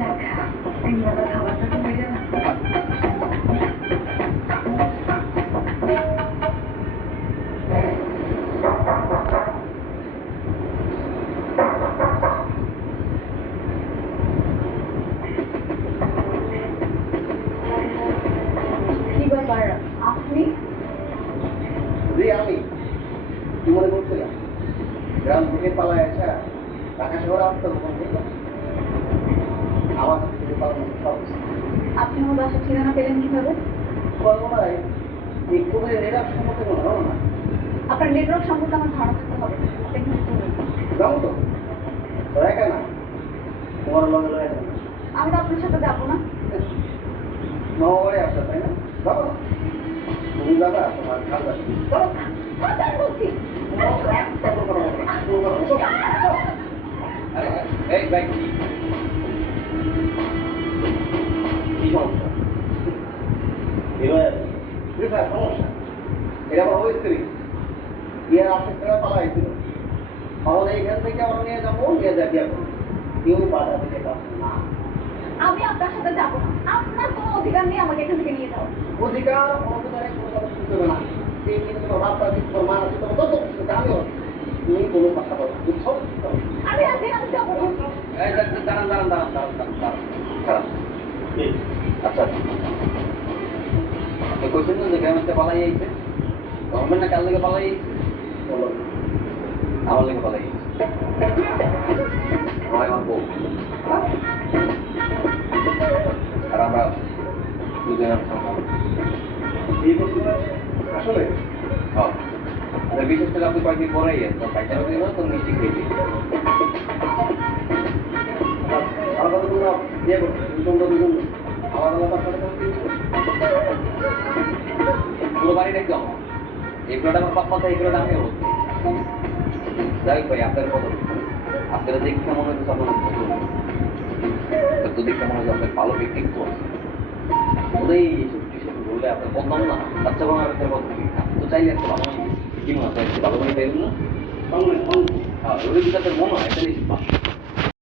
যাক, তিনবেলা খাবারটা তো হয়ে গেল। কি ব্যাপার আপনি? জি আমি কি মনে করছিলাম গ্রাম থেকে পালায় আসা ঢাকা শহরে আত্মগোপন করলাম। আমার হাত থেকে পালানো সব আপনি আমার বাসার ঠিকানা পেলেন কিভাবে? কল্পনায় এই খুবই নিরাশ সম্পর্কে মনে হলো না। আপনার নেটওয়ার্ক সম্পর্কে আমার ধারণা থাকতে হবে। আপনি এখানে চলুন। যাবো তো তো একা না, তোমার লগে লগে যাবো। আমি তো আপনার সাথে যাবো না। নগরে আসা তাই না, যাবো না। তুমি যাবা তোমার কাজ আছে, যাবো। কোথায় বলছি? এই ভাই কি সমস্যা? সমস্যা এটা আমার ওই স্ত্রী বিয়ের আশে ছেড়ে পালাইছিল। তাহলে এখান থেকে আমরা নিয়ে যাবো, নিয়ে যা বিয়ে করবো। কেউ বাধা দিতে পারছে না। আমি আপনার সাথে যাবো না। আপনার কোনো অধিকার নেই আমাকে এখান থেকে নিয়ে যাওয়ার। অধিকার অধিকারে কোনো কথা শুনতে হবে না। এই কিন্তু তোমার বাপ দাদি তোমার মা আছে তোমার তত কিছু জানিও তুমি কোনো কথা বলো বুঝছো? আমি আজকে আমি যাবো না। খারাপ আচ্ছা কোশ্চেন যে গ্রামের পালাই আইছে গভর্নমেন্ট না কার লেগে পালাই আইছে আমার লেগে পালাই আইছে আমার বউ আর আমরা দুজনের আসলে হ্যাঁ বিশেষ করে আপনি কয়েকদিন পরেই তো মিষ্টি খেয়ে দিই আলাদা তোমরা বিয়ে করছো তোমরা দুজন আলাদা আলাদা পুরো বাড়িটা কি আমার এই প্লট আমার বাপ মাথা এই প্লট আমি বলছি যাই ভাই আপনার কত আপনারা দেখে মনে হচ্ছে আপনার তো দেখে মনে হচ্ছে আপনার ভালো ব্যক্তিত্ব আছে ওদের এইসব বিষয় বললে আপনার বদনাম না বাচ্চা বাংলা আপনার বদনাম তো চাইলে একটা ভালো কি মনে হয় ভালো করে পাইবেন না হ্যাঁ ওদের যদি আপনার মনে হয় এটা নিশ্চিত